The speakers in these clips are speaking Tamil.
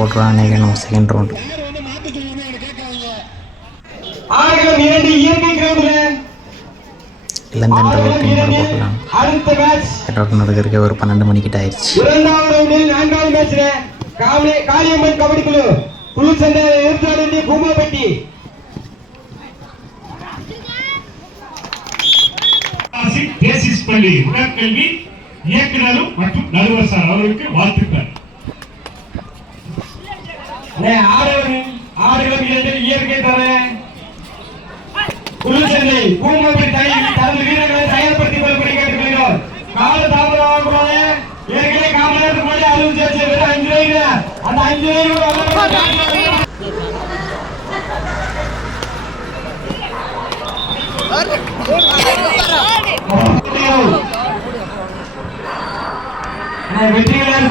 போட்டுருவாங்க நினைக்கிறேன். செகண்ட் ரவுண்டு இளந்தன் டீம் கூட போட்டுருக்காங்க. ஹெட் நடக்கிறதுக்கு ஒரு 12 மணிக்கிட்ட ஆயிடுச்சு. தேசிஸ் பள்ளி உடற்கல்வி இயக்குநரும் மற்றும் நடுவர் சார் அவர்களுக்கு வாழ்த்துக்கள். இயற்கை தர குழுச்சந்தை பூமாபடி தனது வீரர்களை தயார்படுத்திக் கொள்ளும்படி கேட்டுக்கொள்கிறோம். கால தாமதமாக கூடாது. ஏற்கனவே காமராஜர் போல 5 ரூபாய்க்கு அந்த 5 வெற்றிகளால்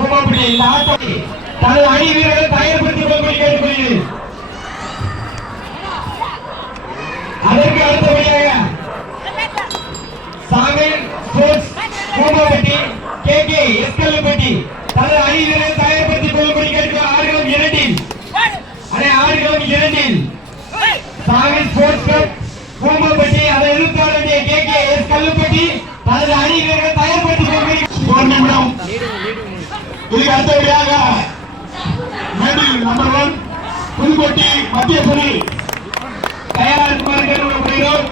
பூமாபடி இந்த ஆட்டத்தை தனது அணி வீரர்களை தயார்படுத்திக் கொள்ளும்படி கேட்டுக்கொள்கிறேன். அதற்கு அடுத்தபடியாக சாமில் ஸ்போர்ட்ஸ் பூமாபட்டி கேகே எஸ்கல்லுப்பட்டி தனது அணி வீரர்களை தயார்படுத்திக் கொள்ளும்படி கேட்டுக்கொள்கிறேன். ஆடுகளம் 2 சாமில் ஸ்போர்ட்ஸ் கிளப் பூமாபட்டி அதை எதிர்த்தாட வேண்டிய கேகே எஸ்கல்லுப்பட்டி தனது அணி வீரர்களை தயார்படுத்திக் கொள்ளும்படி. இதுக்கு அடுத்தபடியாக நம்பர் 1 புதுக்கோட்டை மத்திய பணி தயாராக கேட்டுக்கொள்ளப்படுகிறோம்.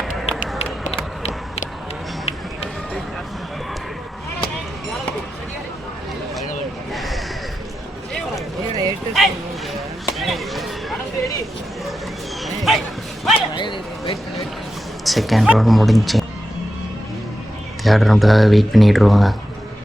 செகண்ட் ரவுண்ட் முடிஞ்சு. தேர்ட் ரவுண்டுக்காக வெயிட் பண்ணிட்டு இருவாங்க.